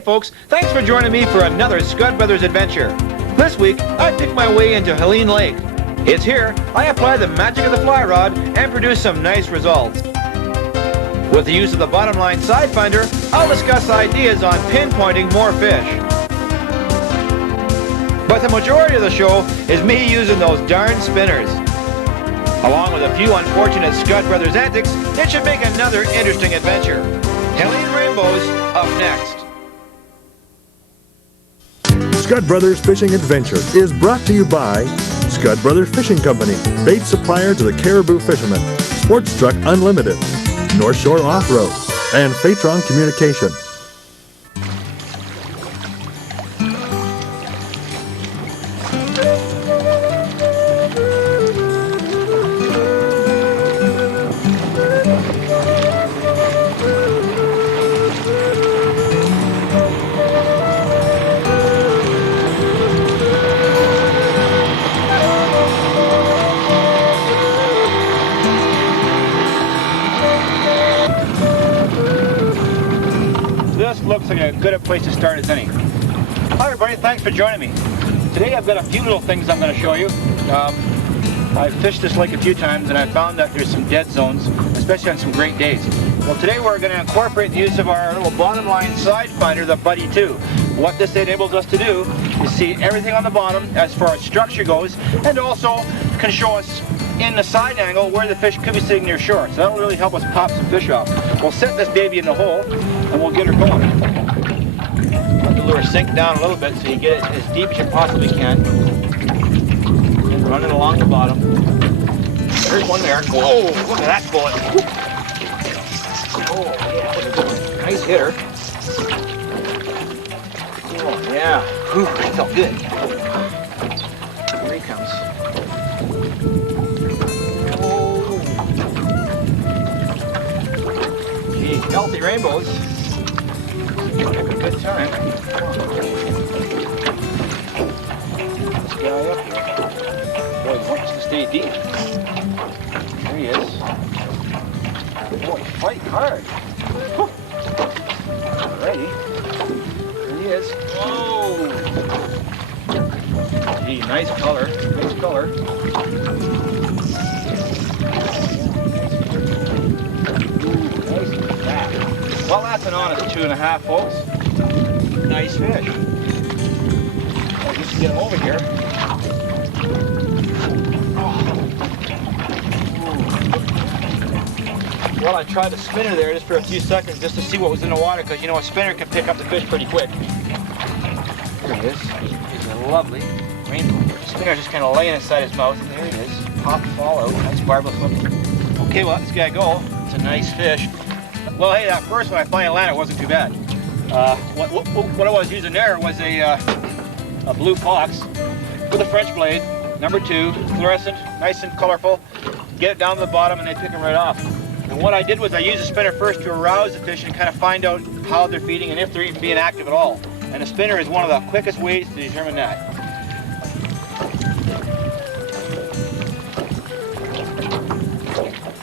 Hey folks, thanks for joining me for another Scud Brothers adventure. This week, I picked my way into Helene Lake. It's here I apply the magic of the fly rod and produce some nice results. With the use of the bottom line side finder, I'll discuss ideas on pinpointing more fish. But the majority of the show is me using those darn spinners. Along with a few unfortunate Scud Brothers antics, it should make another interesting adventure. Helene Rainbows up next. Scud Brothers Fishing Adventure is brought to you by Scud Brothers Fishing Company, bait supplier to the Caribou fishermen, Sports Truck Unlimited, North Shore Off-Road, and Phaetron Communication. This looks like as good a place to start as any. Hi everybody, thanks for joining me. Today I've got a few little things I'm going to show you. I've fished this lake a few times and I found that there's some dead zones, especially on some great days. Well, today we're going to incorporate the use of our little bottom line side finder, the Buddy 2. What this enables us to do is see everything on the bottom as far as structure goes, and also can show us in the side angle where the fish could be sitting near shore. So that'll really help us pop some fish off. We'll set this baby in the hole and we'll get her going. Let the lure sink down a little bit so you get it as deep as you possibly can. And run it along the bottom. There's one there. Whoa, look at that bullet. Oh, yeah, that was a good one. Nice hitter. Oh, yeah. Whew, that felt good. Here he comes. Healthy rainbows. Have a good time. This guy up here. Boy, he wants to stay deep. There he is. Boy, fight hard. Alrighty. There he is. Whoa! Gee, nice color. Nice color. Well, that's an honest 2.5, folks. Nice fish. I'll just get him over here. Well, I tried the spinner there just for a few seconds just to see what was in the water, because you know a spinner can pick up the fish pretty quick. There he is. He's a lovely rainbow. The spinner's just kind of laying inside his mouth. There he is. Pop, fall out. Nice barbel hook. Okay, well, let this guy go. It's a nice fish. Well, hey, that first one I finally landed wasn't too bad. What I was using there was a blue fox with a French blade, number 2, fluorescent, nice and colorful. Get it down to the bottom and they pick them right off. And what I did was I used the spinner first to arouse the fish and kind of find out how they're feeding and if they're even being active at all. And the spinner is one of the quickest ways to determine that.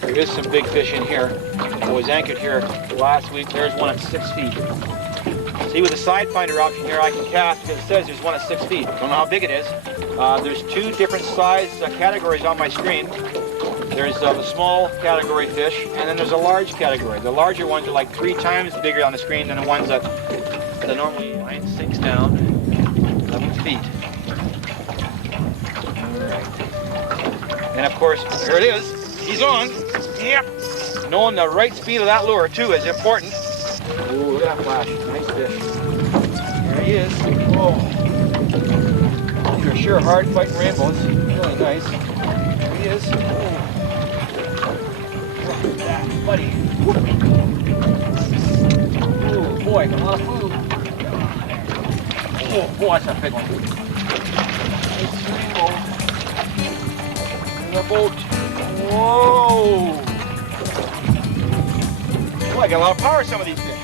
There is some big fish in here. I was anchored here last week. There's one at 6 feet. See, with the side finder option here, I can cast because it says there's one at 6 feet. I don't know how big it is. There's 2 different size categories on my screen. There's the small category fish, and then there's a large category. The larger ones are like 3 times bigger on the screen than the ones that the normally line sinks down 11 feet. And of course, there it is. He's on. Yep. Knowing the right speed of that lure too is important. Ooh, look at that flash. Nice fish. There he is. Whoa. These are sure hard fighting rainbows. Really nice. There he is. Look at that, buddy. Ooh, boy, a lot of food. Oh, boy, that's a big one. Nice rainbow. In the boat. Whoa! Boy, I got a lot of power some of these fish.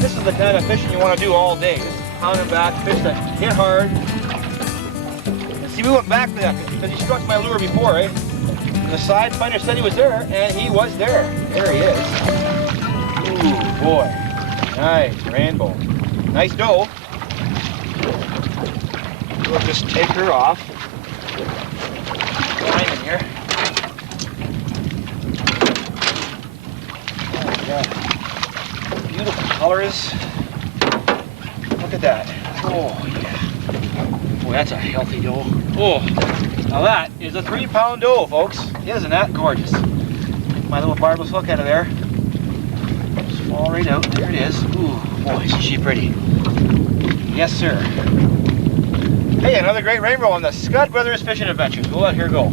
This is the kind of fishing you want to do all day. Just pounding back, fish that hit hard. And see, we went back to that because he struck my lure before, eh? And the side finder said he was there, and he was there. There he is. Ooh, boy. Nice, rainbow. Nice doe. We'll just take her off. Line in here. Oh, yeah. Beautiful colors. Look at that. Oh, yeah. Boy, that's a healthy doe. Oh, now that is a 3-pound doe, folks. Isn't that gorgeous? Take my little barbless hook out of there. Just fall right out. There it is. Ooh, boy, is she pretty. Yes, sir. Hey, another great rainbow on the Scud Brothers Fishing Adventures. We'll let her go.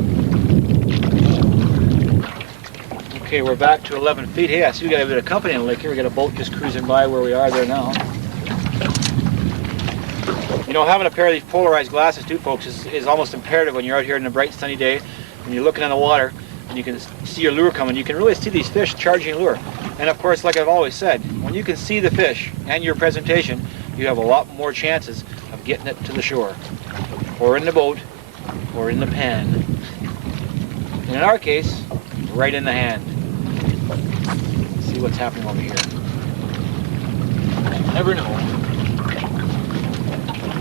Okay, we're back to 11 feet. Hey, I see we got a bit of company in the lake here. We got a boat just cruising by where we are there now. You know, having a pair of these polarized glasses too, folks, is almost imperative when you're out here in a bright sunny day and you're looking in the water and you can see your lure coming. You can really see these fish charging your lure. And of course, like I've always said, when you can see the fish and your presentation, you have a lot more chances of getting it to the shore, or in the boat, or in the pan. And in our case, right in the hand. Let's see what's happening over here. You never know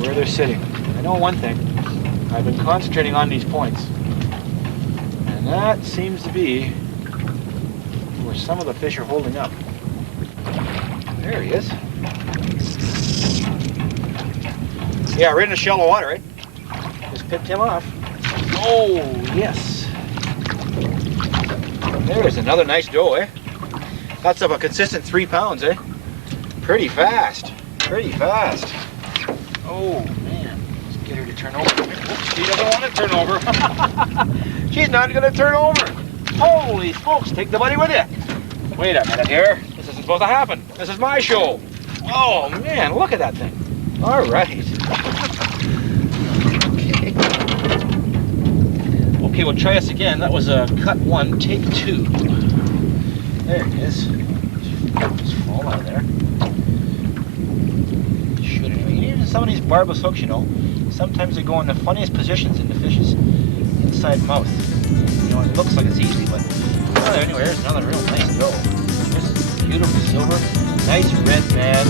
where they're sitting. I know one thing. I've been concentrating on these points, and that seems to be where some of the fish are holding up. There he is. Yeah, right in the shallow water, right? Just picked him off. Oh, yes. There's another nice doe, eh? That's of a consistent 3 pounds, eh? Pretty fast. Pretty fast. Oh, man. Let's get her to turn over. Oops, she doesn't want to turn over. She's not going to turn over. Holy smokes, take the buddy with you. Wait a minute here. This isn't supposed to happen. This is my show. Oh, man, look at that thing. All right. Okay, we'll try this again. That was a cut 1, take 2. There it is. Just fall out of there. Should anyway. Even some of these barbless hooks, you know, sometimes they go in the funniest positions in the fish's inside mouth. You know, it looks like it's easy, but well, anyway, there's another real nice doe. Just beautiful silver, nice red band,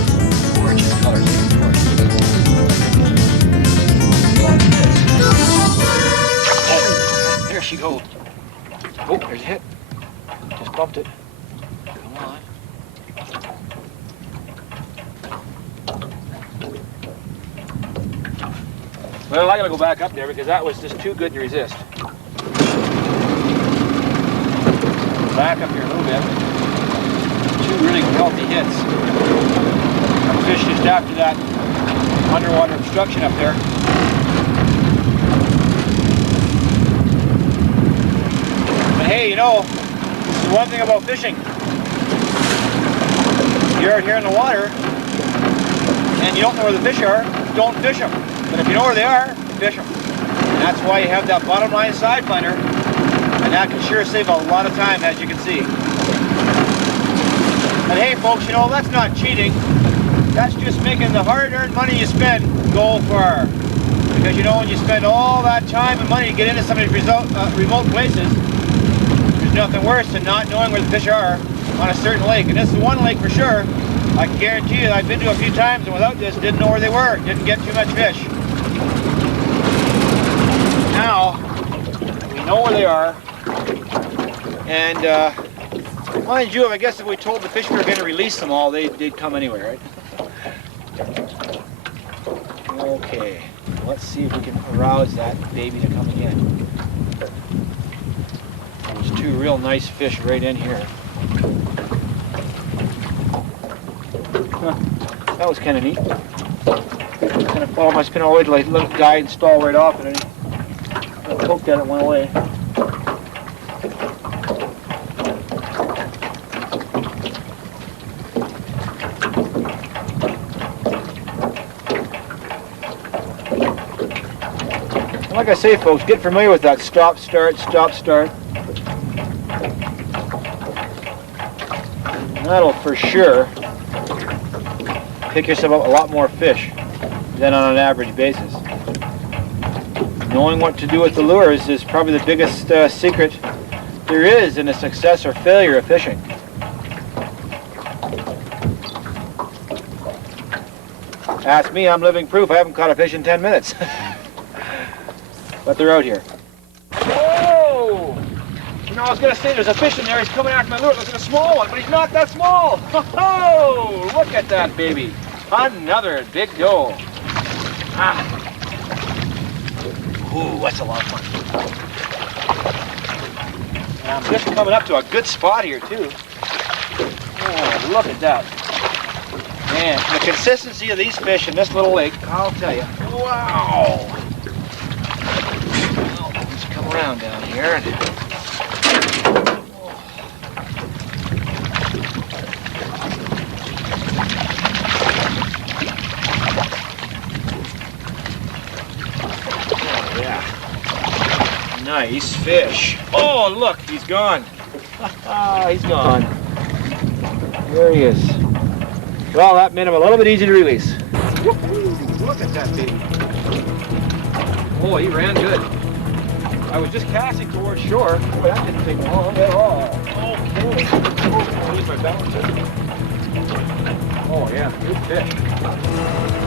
gorgeous colors. Oh, there she goes. Oh, there's a hit. Just bumped it. Come on. Well, I gotta go back up there because that was just too good to resist. Back up here a little bit. 2 really healthy hits. I fished just after that underwater obstruction up there. But hey, you know, the one thing about fishing, you're out here in the water and you don't know where the fish are, don't fish them. But if you know where they are, fish them. And that's why you have that bottom line side finder, and that can sure save a lot of time, as you can see. And hey folks, you know, that's not cheating. That's just making the hard-earned money you spend go far. Because you know, when you spend all that time and money to get into some of these remote places, there's nothing worse than not knowing where the fish are on a certain lake. And this is one lake for sure. I can guarantee you that I've been to a few times and without this didn't know where they were, didn't get too much fish. Now, we know where they are. And mind you, I guess if we told the fish we were going to release them all, they'd come anyway, right? Okay, let's see if we can arouse that baby to come again. There's 2 real nice fish right in here. Huh, that was kind of neat. Kind of followed my spin all the way till I let it die and stall right off, and I poked at it and went away. Like I say, folks, get familiar with that stop, start, stop, start. And that'll for sure pick yourself up a lot more fish than on an average basis. Knowing what to do with the lures is probably the biggest secret there is in the success or failure of fishing. Ask me, I'm living proof. I haven't caught a fish in 10 minutes. But they're out here. Whoa! You know, I was going to say there's a fish in there. He's coming after my lure. Look at a small one, but he's not that small. Oh, look at that baby. Another big doe. Ah. Ooh, that's a lot of fun. And I'm just coming up to a good spot here, too. Oh, look at that. Man, the consistency of these fish in this little lake, I'll tell you. Wow! Well, let's come around down here and... Oh, yeah. Nice fish. Oh, look, he's gone. He's gone. There he is. Well, that made him a little bit easy to release. Look at that baby. Oh, he ran good. I was just casting towards shore. Boy, that didn't take long at all. Okay. Oh, lose my balance here. Oh, yeah, good fish.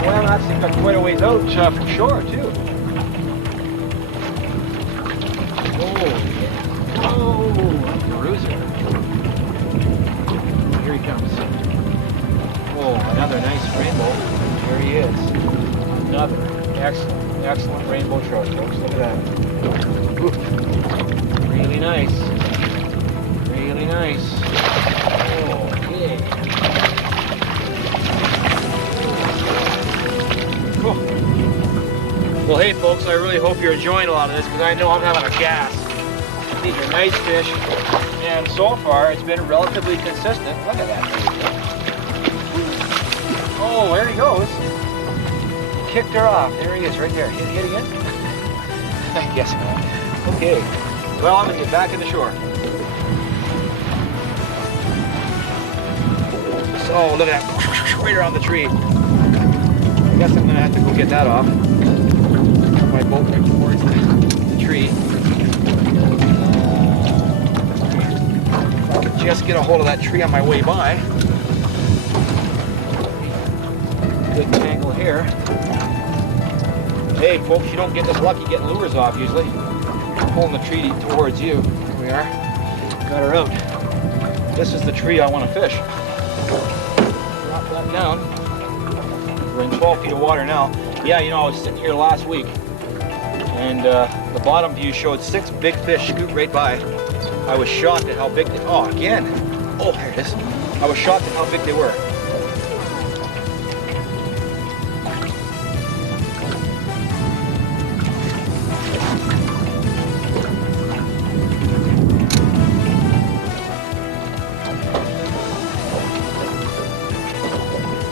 Well, that's got quite a ways out from shore, too. Oh, yeah. Oh, that's a bruiser. Here he comes. Oh, another nice rainbow. Here he is. Another excellent rainbow trout, folks. Look at that. Ooh. Really nice. Really nice. Okay. Cool. Well, hey, folks, I really hope you're enjoying a lot of this because I know I'm having a gas. These are nice fish, and so far it's been relatively consistent. Look at that. Oh, there he goes. Kicked her off. There he is, right there. Hit again? I guess not. Okay. Well, I'm going to get back in the shore. So, look at that. Right around the tree. I guess I'm going to have to go get that off. Put my boat right towards the tree. If I could just get a hold of that tree on my way by. Good tangle here. Hey folks, you don't get this lucky getting lures off usually. Pulling the tree towards you. Here we are. Got her out. This is the tree I want to fish. Drop that down. We're in 12 feet of water now. Yeah, you know, I was sitting here last week and the bottom view showed 6 big fish scoot right by. I was shocked at how big they... Oh, again. Oh, there it is. I was shocked at how big they were.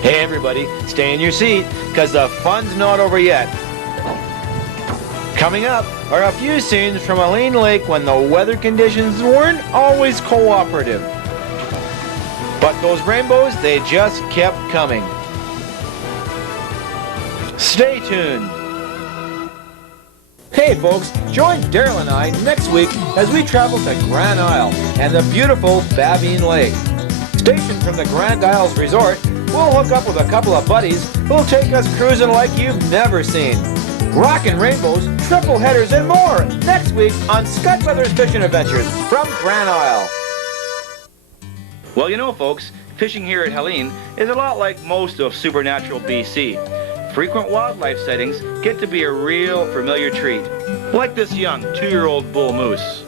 Hey everybody, stay in your seat, because the fun's not over yet. Coming up are a few scenes from Helene Lake when the weather conditions weren't always cooperative. But those rainbows, they just kept coming. Stay tuned. Hey folks, join Daryl and I next week as we travel to Grand Isle and the beautiful Babine Lake. Stationed from the Grand Isles Resort, we'll hook up with a couple of buddies who'll take us cruising like you've never seen. Rockin' rainbows, triple headers, and more next week on Scott Brothers Fishing Adventures from Grand Isle. Well, you know, folks, fishing here at Helene is a lot like most of supernatural BC. Frequent wildlife sightings get to be a real familiar treat, like this young 2-year-old bull moose.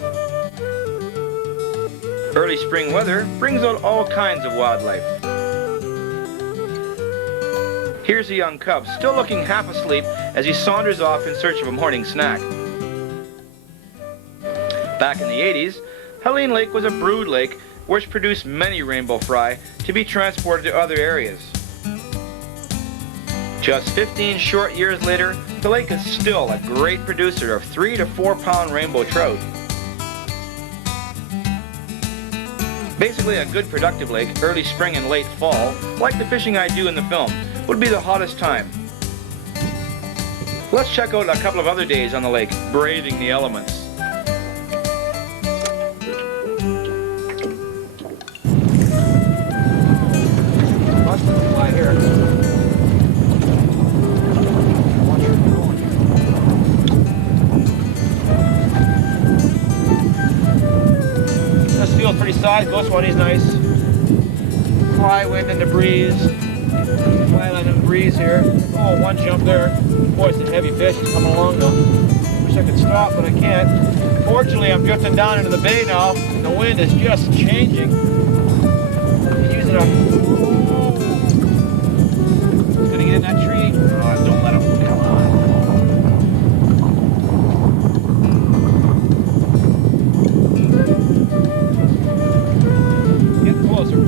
Early spring weather brings out all kinds of wildlife. Here's a young cub, still looking half asleep as he saunters off in search of a morning snack. Back in the 80s, Helene Lake was a brood lake which produced many rainbow fry to be transported to other areas. Just 15 short years later, the lake is still a great producer of 3 to 4 pound rainbow trout. Basically a good productive lake, early spring and late fall, like the fishing I do in the film, would be the hottest time. Let's check out a couple of other days on the lake, braving the elements. Fly here. Yeah, this one, he's nice. Fly wind in the breeze. Fly land in the breeze here. Oh, one jump there. Boy, it's a heavy fish. He's coming along though. Wish I could stop, but I can't. Fortunately, I'm drifting down into the bay now, and the wind is just changing. I'm using a... He's gonna get in that tree. Oh, don't let him. Come on. Get closer.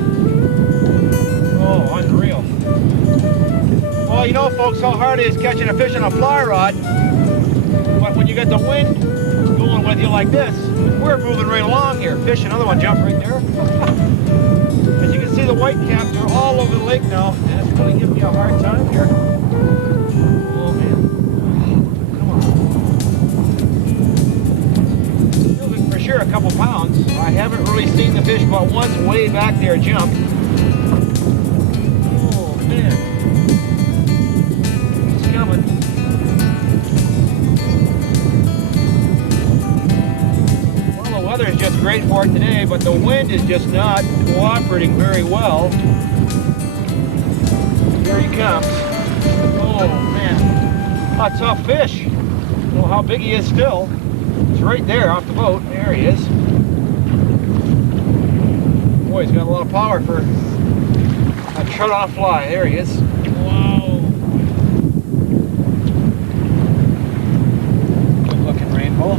Oh, unreal. Well, you know, folks, how hard it is catching a fish on a fly rod. But when you get the wind going with you like this, we're moving right along here. Fish, another one jumped right there. As you can see, the whitecaps are all over the lake now, and it's really giving me a hard time here. Oh, man. Come on. Still looking for sure a couple pounds. I haven't really seen the fish but once way back there jump. Oh, man. He's coming. Well, the weather is just great for it today, but the wind is just not cooperating very well. Here he comes. Oh, man. A tough fish. I don't know how big he is still. He's right there off the boat. There he is. Boy, he's got a lot of power for a trout on a fly. There he is. Wow. Good looking rainbow.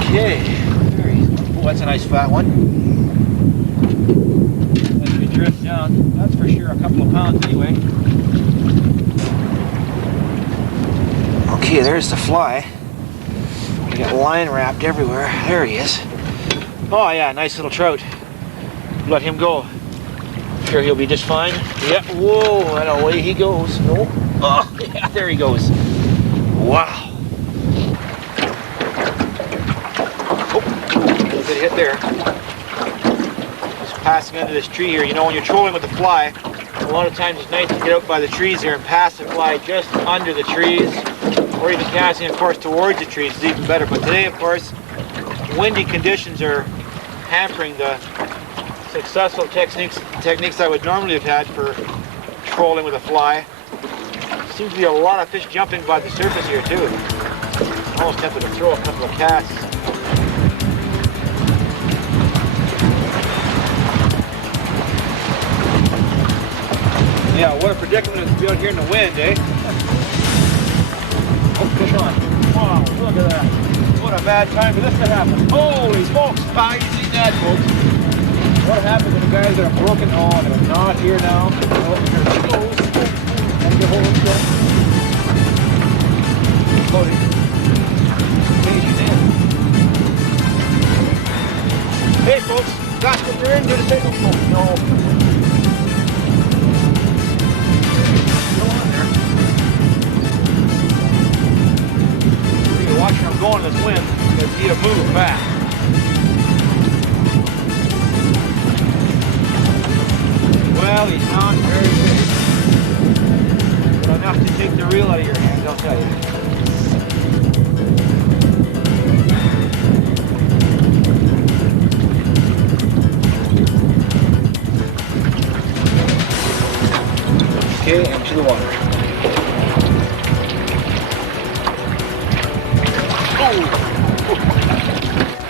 Okay. There he is. Oh, that's a nice fat one. As we drift down, that's for sure a couple of pounds anyway. Okay, there's the fly. We got line wrapped everywhere. There he is. Oh yeah, nice little trout. Let him go. Sure he'll be just fine. Yep. Whoa, and away he goes. No. Oh, yeah, there he goes. Wow. Oh, a little bit hit there. Just passing under this tree here. You know, when you're trolling with the fly, a lot of times it's nice to get out by the trees here and pass the fly just under the trees. Or even casting, of course, towards the trees is even better. But today, of course, windy conditions are hampering the successful techniques I would normally have had for trolling with a fly. Seems to be a lot of fish jumping by the surface here too. I'm almost tempted to throw a couple of casts. Yeah, what a predicament it's to be out here in the wind, eh? Oh, fish on. Wow, look at that. What a bad time for this to happen. Holy smokes! Ah, you see that, folks. What happened to the guys that are broken? Oh, they're not here now. Oh, here it goes. Gotta get hold of it. Floating. Okay, she's in. Hey, folks. That's what they're in. Do the signal. Oh, no. Watch where I'm going in this wind, because you need to move back. Well, he's not very big. But enough to take the reel out of your hands, I'll tell you. Okay, into the water.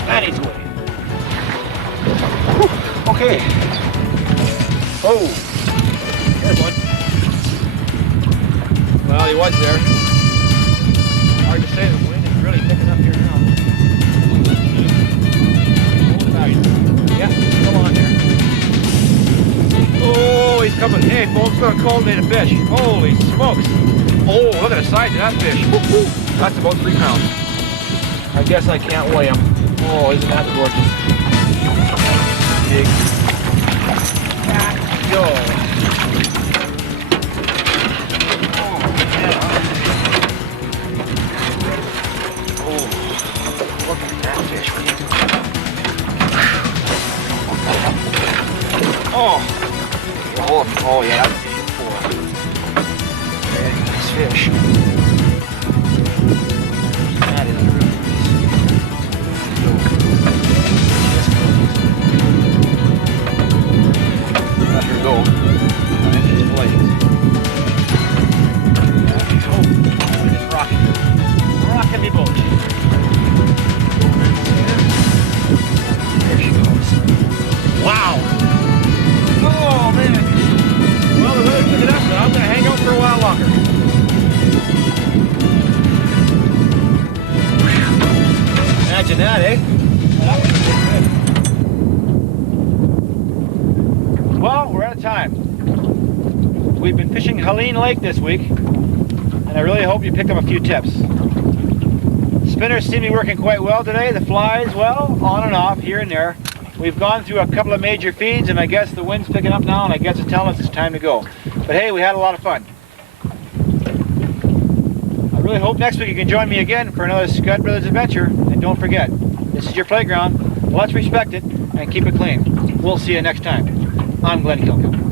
And he's away. Okay. Oh, there's one. Well, he was there. Hard to say, the wind is really picking up here now. Yeah, come on there. Oh, he's coming. Hey, folks, got a cultivated fish. Holy smokes. Oh, look at the size of that fish. That's about 3 pounds. I guess I can't weigh him. Oh, isn't that gorgeous? Big. Go. Oh, yeah. Oh, look at that fish. Oh. Oh, yeah, that's a big boy. Very nice fish. that, eh? Well, we're out of time. We've been fishing Helene Lake this week, and I really hope you picked up a few tips. Spinners seem to be working quite well today. The flies, well, on and off, here and there. We've gone through a couple of major feeds, and I guess the wind's picking up now, and I guess it's telling us it's time to go. But hey, we had a lot of fun. I really hope next week you can join me again for another Scud Brothers adventure. And don't forget, this is your playground. Let's respect it and keep it clean. We'll see you next time. I'm Glen.